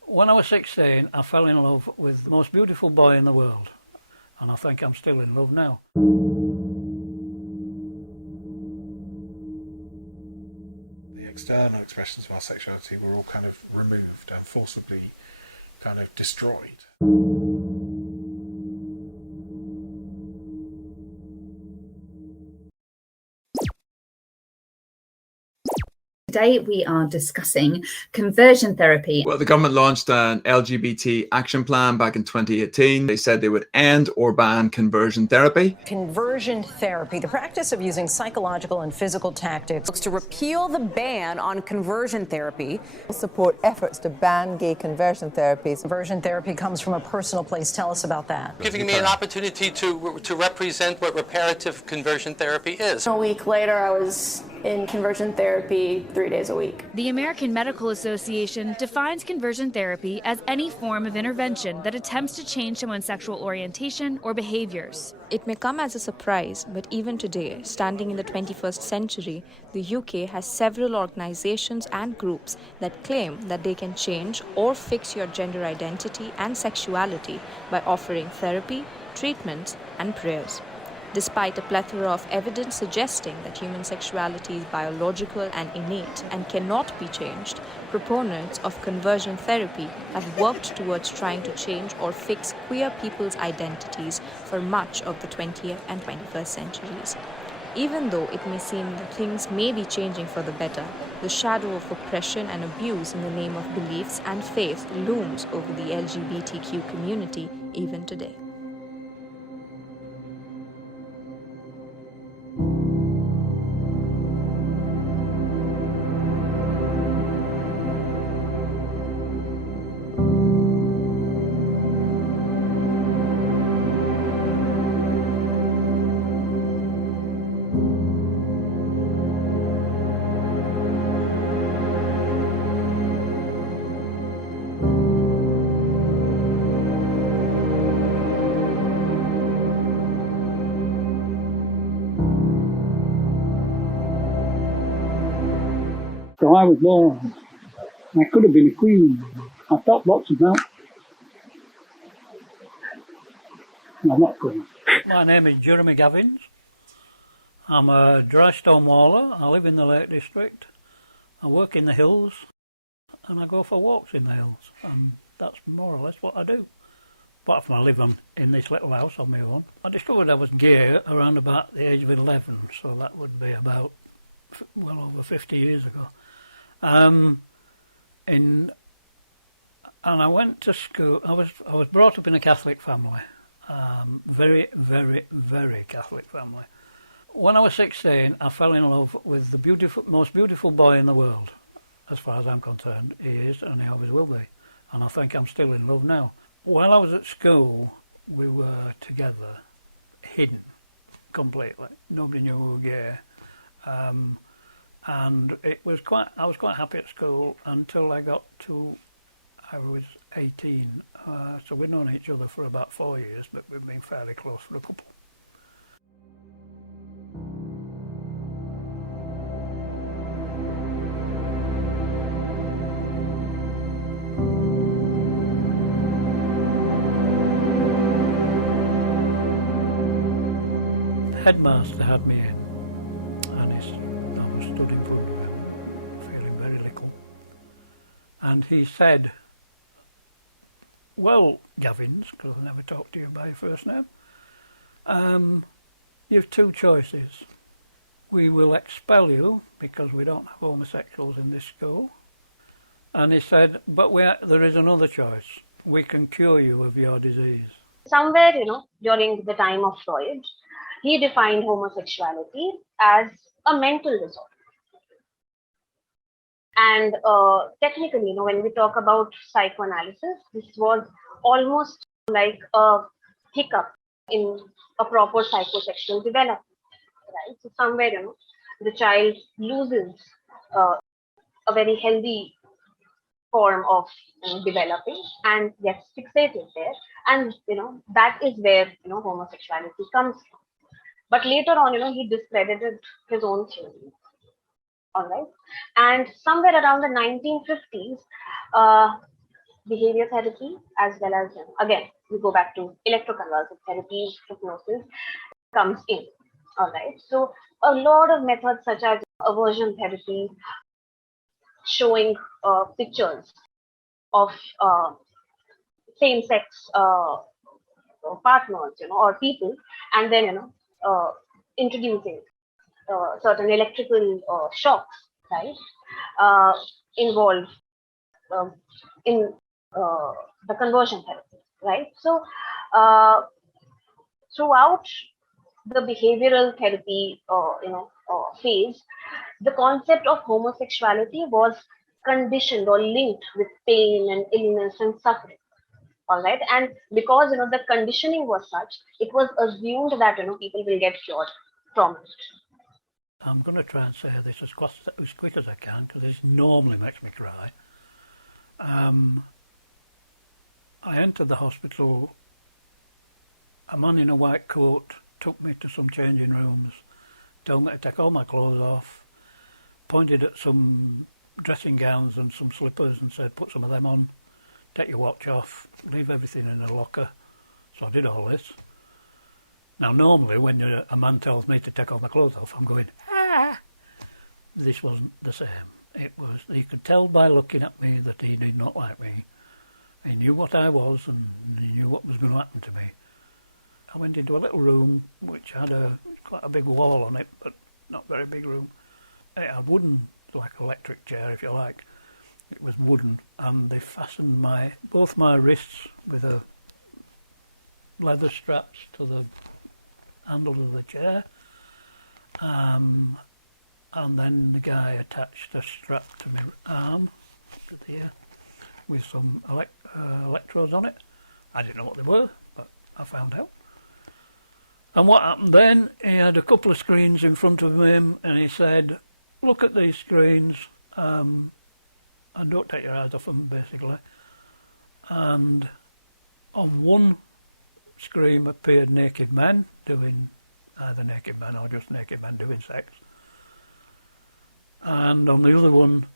When I was 16, I fell in love with the most beautiful boy in the world, and I think I'm still in love now. The external expressions of our sexuality were all kind of removed and forcibly kind of destroyed. Today we are discussing conversion therapy. Well, the government launched an LGBT action plan back in 2018. They said they would end or ban conversion therapy. Conversion therapy, the practice of using psychological and physical tactics to repeal the ban on conversion therapy. Support efforts to ban gay conversion therapies. Conversion therapy comes from a personal place. Tell us about that. Giving me an opportunity to represent what reparative conversion therapy is. A week later, I was in conversion therapy 3 days a week. The American Medical Association defines conversion therapy as any form of intervention that attempts to change someone's sexual orientation or behaviors. It may come as a surprise, but even today, standing in the 21st century, the UK has several organizations and groups that claim that they can change or fix your gender identity and sexuality by offering therapy, treatments, and prayers. Despite a plethora of evidence suggesting that human sexuality is biological and innate and cannot be changed, proponents of conversion therapy have worked towards trying to change or fix queer people's identities for much of the 20th and 21st centuries. Even though it may seem that things may be changing for the better, the shadow of oppression and abuse in the name of beliefs and faith looms over the LGBTQ community even today. So I was born. I could have been a queen. I thought lots about. No, I'm not a queen. My name is Jeremy Gavins. I'm a dry stone waller. I live in the Lake District. I work in the hills and I go for walks in the hills. And that's more or less what I do. Apart from I live in this little house on my own. I discovered I was gay around about the age of 11, so that would be about well over 50 years ago. And I went to school. I was brought up in a Catholic family, very, very, very Catholic family. When I was 16, I fell in love with the most beautiful boy in the world, as far as I'm concerned. He is, and he always will be. And I think I'm still in love now. While I was at school, we were together, hidden completely. Nobody knew we were gay. And I was quite happy at school until I was 18. So we'd known each other for about 4 years, but we've been fairly close for a couple. The headmaster had me in, and I was stood in front of him, feeling very little, and he said, "Well, Gavins," because I never talked to you by your first name, "you've two choices. We will expel you because we don't have homosexuals in this school." And he said, "But there is another choice. We can cure you of your disease." Somewhere, during the time of Freud, he defined homosexuality as a mental disorder. And technically, when we talk about psychoanalysis, this was almost like a hiccup in a proper psychosexual development, right? So somewhere, the child loses a very healthy form of developing and gets fixated there, and that is where homosexuality comes from. But later on, he discredited his own theory. All right. And somewhere around the 1950s, behavior therapy, as well as, again, we go back to electroconvulsive therapy, hypnosis, comes in. All right. So a lot of methods such as aversion therapy, showing pictures of same-sex partners, or people, and then introducing certain electrical shocks, right, involved in the conversion therapy, right? So throughout the behavioral therapy, phase, the concept of homosexuality was conditioned or linked with pain and illness and suffering. All right, and because the conditioning was such, it was assumed that people will get cured from it. I'm going to try and say this as quick as I can, because this normally makes me cry. I entered the hospital. A man in a white coat took me to some changing rooms, told me to take all my clothes off, pointed at some dressing gowns and some slippers and said, put some of them on, take your watch off, leave everything in a locker. So I did all this. Now normally when a man tells me to take all my clothes off, I'm going, ah! This wasn't the same. It was, you could tell by looking at me that he did not like me. He knew what I was and he knew what was going to happen to me. I went into a little room which had quite a big wall on it, but not very big room. It had wooden, like electric chair if you like. It was wooden, and they fastened both my wrists with leather straps to the handle of the chair. And then the guy attached a strap to my arm, to here, with some electrodes on it. I didn't know what they were, but I found out. And what happened then, he had a couple of screens in front of him, and he said, look at these screens, and don't take your eyes off them, basically. And on one screen appeared naked men doing, either naked men or just naked men doing sex. And on the other one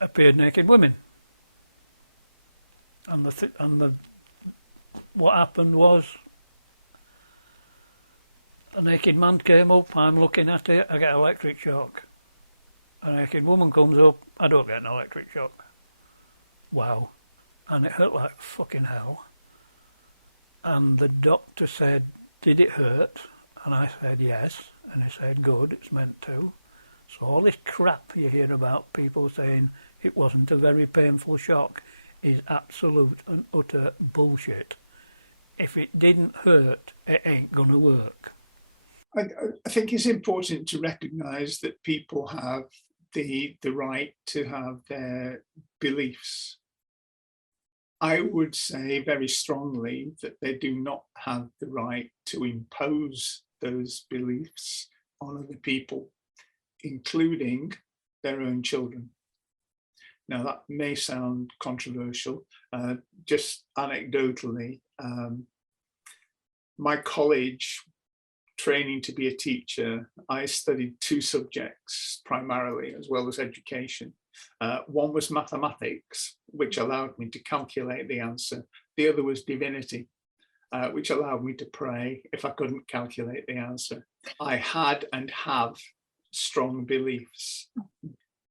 appeared naked women. And what happened was, a naked man came up, I'm looking at it, I get electric shock. A naked woman comes up, I don't get an electric shock. Wow. And it hurt like fucking hell. And the doctor said, did it hurt? And I said yes. And he said, good, it's meant to. So all this crap you hear about people saying it wasn't a very painful shock is absolute and utter bullshit. If it didn't hurt, it ain't gonna work. I think it's important to recognise that people have the right to have their beliefs. I would say very strongly that they do not have the right to impose those beliefs on other people, including their own children. Now that may sound controversial. Just anecdotally, my college training to be a teacher, I studied two subjects primarily, as well as education. One was mathematics, which allowed me to calculate the answer. The other was divinity, which allowed me to pray if I couldn't calculate the answer. I had and have strong beliefs.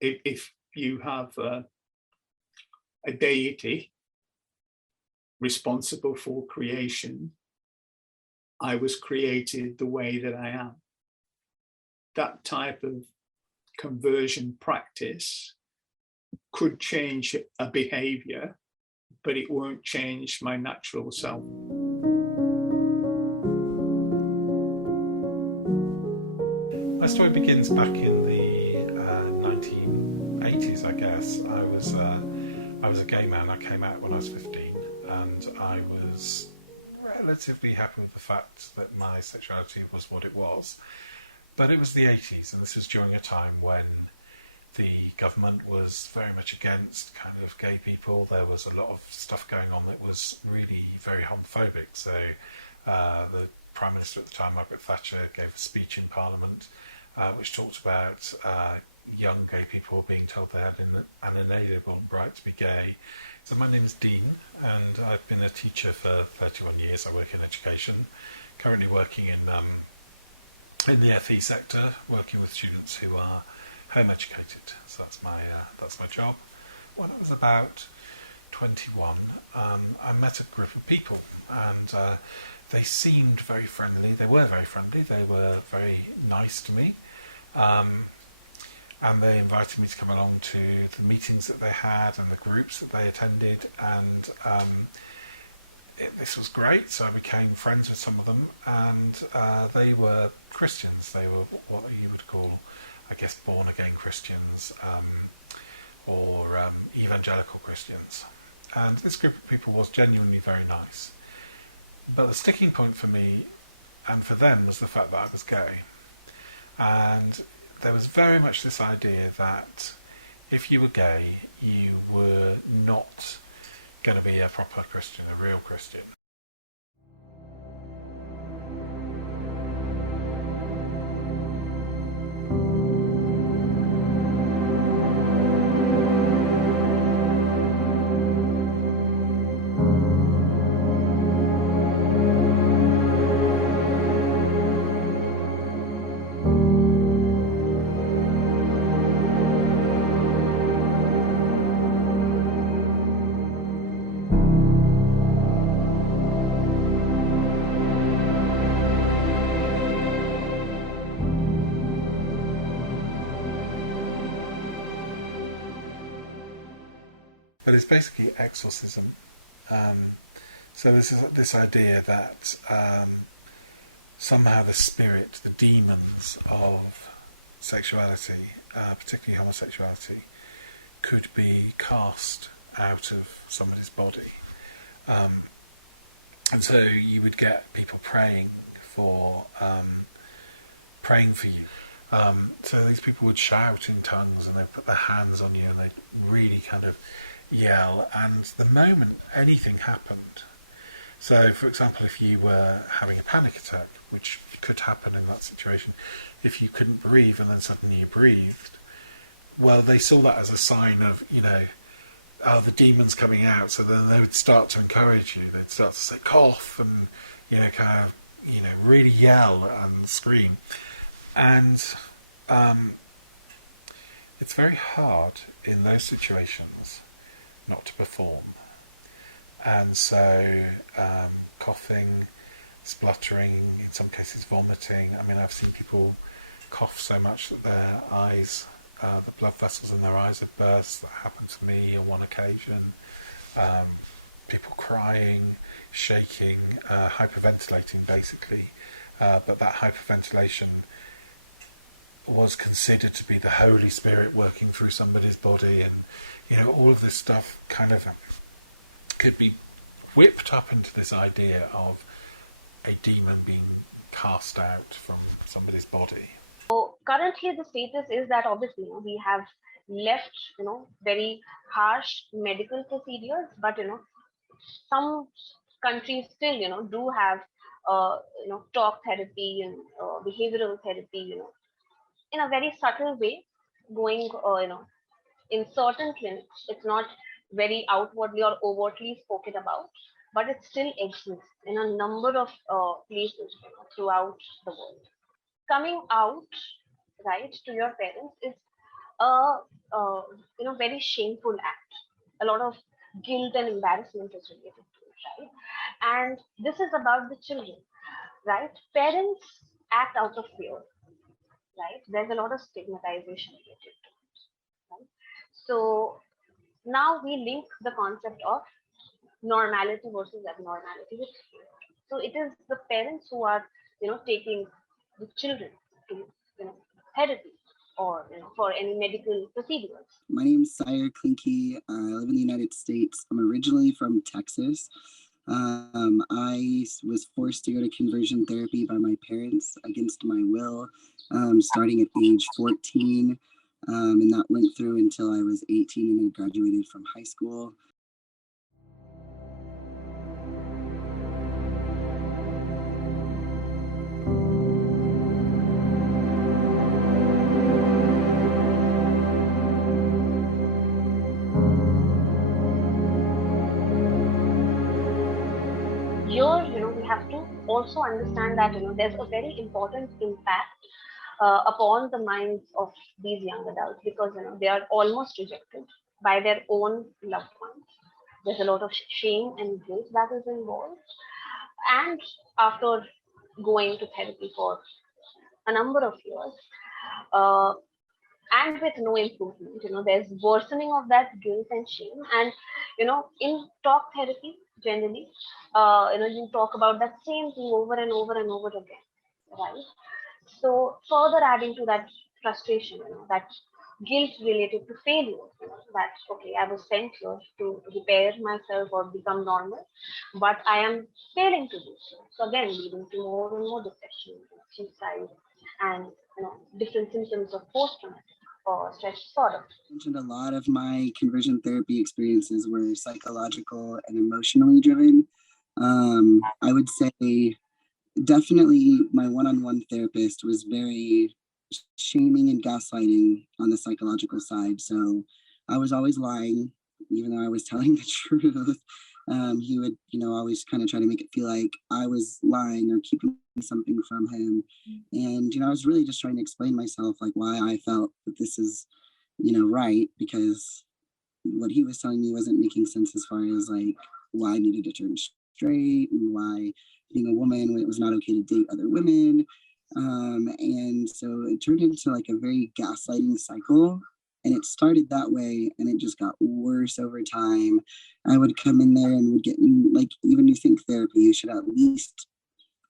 If you have a deity responsible for creation, I was created the way that I am. That type of conversion practice could change a behavior, but it won't change my natural self. My story begins back in the 1980s, I guess. I was a gay man. I came out when I was 15, and I was relatively happy with the fact that my sexuality was what it was. But it was the 80s, and this was during a time when the government was very much against kind of gay people. There was a lot of stuff going on that was really very homophobic. So the Prime Minister at the time, Margaret Thatcher, gave a speech in Parliament which talked about young gay people being told they had an inalienable right to be gay. So my name is Dean, and I've been a teacher for 31 years. I work in education, currently working in the FE sector, working with students who are home educated. So that's my job. When I was about 21, I met a group of people, and they seemed very friendly. They were very friendly. They were very nice to me. And they invited me to come along to the meetings that they had and the groups that they attended, and this was great. So I became friends with some of them, and they were Christians. They were what you would call, I guess, born-again Christians, or evangelical Christians. And this group of people was genuinely very nice. But the sticking point for me and for them was the fact that I was gay. And there was very much this idea that if you were gay, you were not going to be a proper Christian, a real Christian. But it's basically exorcism. So there's this idea that somehow the spirit, the demons of sexuality, particularly homosexuality, could be cast out of somebody's body. And so you would get people praying for you. So these people would shout in tongues, and they'd put their hands on you, and they'd really kind of yell. And the moment anything happened, so for example, if you were having a panic attack, which could happen in that situation, if you couldn't breathe and then suddenly you breathed, well, they saw that as a sign of, the demon's coming out. So then they would start to encourage you. They'd start to say cough and really yell and scream. And it's very hard in those situations not to perform. And so coughing, spluttering, in some cases vomiting. I mean, I've seen people cough so much that their eyes, the blood vessels in their eyes have burst. That happened to me on one occasion. People crying, shaking, hyperventilating basically. But that hyperventilation was considered to be the Holy Spirit working through somebody's body, and all of this stuff kind of could be whipped up into this idea of a demon being cast out from somebody's body. So currently the status is that obviously we have left very harsh medical procedures, but some countries still do have talk therapy and behavioral therapy in a very subtle way going in certain clinics. It's not very outwardly or overtly spoken about, but it still exists in a number of places throughout the world. Coming out, right, to your parents is a very shameful act. A lot of guilt and embarrassment is related to it, right? And this is about the children, right? Parents act out of fear, right? There's a lot of stigmatization related to it, right? So now we link the concept of normality versus abnormality with fear. So it is the parents who are taking the children to therapy or for any medical procedures. My name is Sire Klinke. I live in the United States. I'm originally from Texas. I was forced to go to conversion therapy by my parents against my will, starting at age 14. And that went through until I was 18 and I graduated from high school. also understand that there's a very important impact upon the minds of these young adults, because they are almost rejected by their own loved ones. There's a lot of shame and guilt that is involved, and after going to therapy for a number of years, and with no improvement, there's worsening of that guilt and shame. And in talk therapy generally, you talk about that same thing over and over and over again, right? So further adding to that frustration, that guilt related to failure, that okay, I was sent here to repair myself or become normal, but I am failing to do so. So again, leading to more and more depression, suicide, and different symptoms of post-traumatic or stress disorder. I mentioned a lot of my conversion therapy experiences were psychological and emotionally driven. I would say definitely my one-on-one therapist was very shaming and gaslighting on the psychological side. So I was always lying, even though I was telling the truth. He would, always kind of try to make it feel like I was lying or keeping something from him. And, I was really just trying to explain myself, like why I felt that this is, right, because what he was telling me wasn't making sense as far as like why I needed to turn straight and why being a woman, it was not okay to date other women. And so it turned into like a very gaslighting cycle. And it started that way, and it just got worse over time. I would come in there and would get, like, even you think therapy, you should at least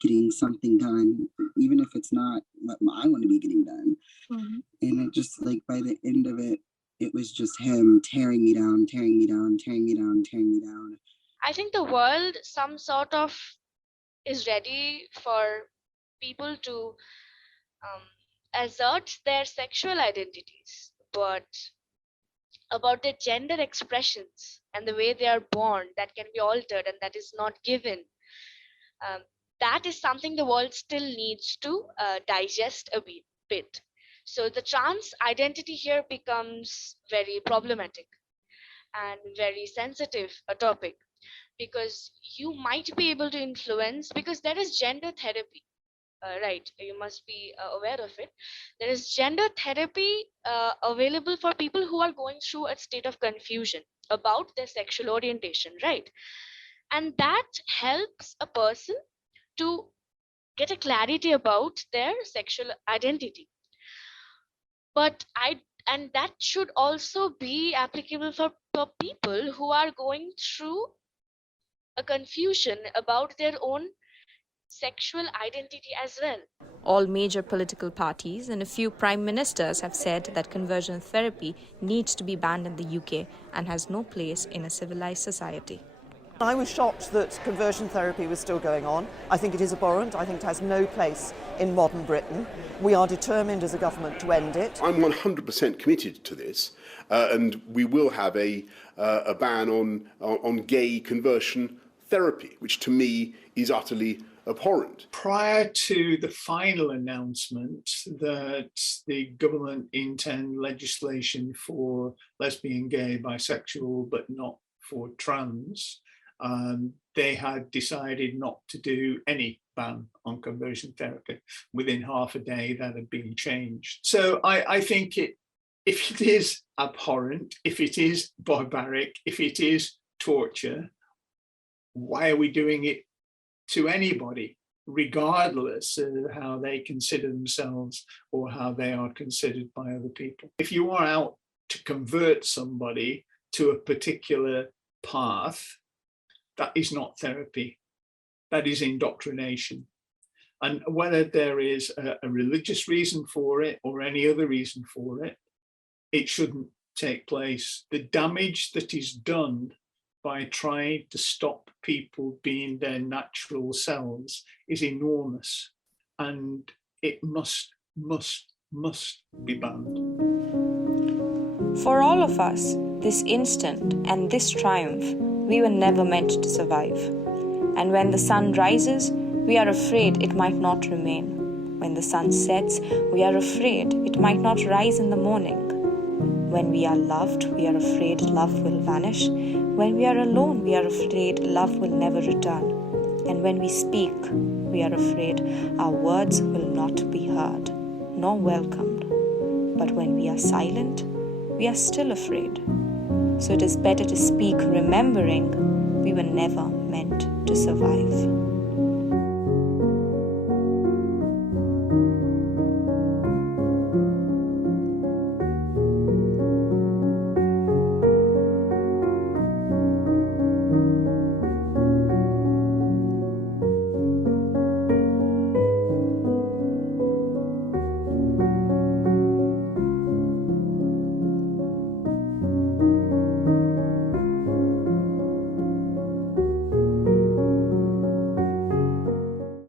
getting something done, even if it's not what I want to be getting done. Mm-hmm. And it just, like, by the end of it, it was just him tearing me down, tearing me down, tearing me down, tearing me down. I think the world some sort of is ready for people to assert their sexual identities, but about their gender expressions and the way they are born, that can be altered and that is not given. That is something the world still needs to digest a bit. So the trans identity here becomes very problematic and very sensitive a topic, because you might be able to influence, because there is gender therapy. Right, you must be aware of it. There is gender therapy available for people who are going through a state of confusion about their sexual orientation, right? And that helps a person to get a clarity about their sexual identity. But and that should also be applicable for people who are going through a confusion about their own sexual identity as well. All major political parties and a few prime ministers have said that conversion therapy needs to be banned in the UK and has no place in a civilized society. I was shocked that conversion therapy was still going on. I think it is abhorrent. I think it has no place in modern Britain. We are determined as a government to end it. I'm 100% committed to this, and we will have a ban on gay conversion therapy, which to me is utterly abhorrent. Prior to the final announcement that the government intend legislation for lesbian, gay, bisexual, but not for trans, they had decided not to do any ban on conversion therapy. Within half a day, that had been changed. So I think if it is abhorrent, if it is barbaric, if it is torture, why are we doing it to anybody, regardless of how they consider themselves or how they are considered by other people? If you are out to convert somebody to a particular path, that is not therapy. That is indoctrination. And whether there is a religious reason for it or any other reason for it, it shouldn't take place. The damage that is done by trying to stop people being their natural selves is enormous, and it must be banned. For all of us, this instant and this triumph, we were never meant to survive. And when the sun rises, we are afraid it might not remain. When the sun sets, we are afraid it might not rise in the morning. When we are loved, we are afraid love will vanish. When we are alone, we are afraid love will never return. And when we speak, we are afraid our words will not be heard, nor welcomed. But when we are silent, we are still afraid. So it is better to speak remembering we were never meant to survive.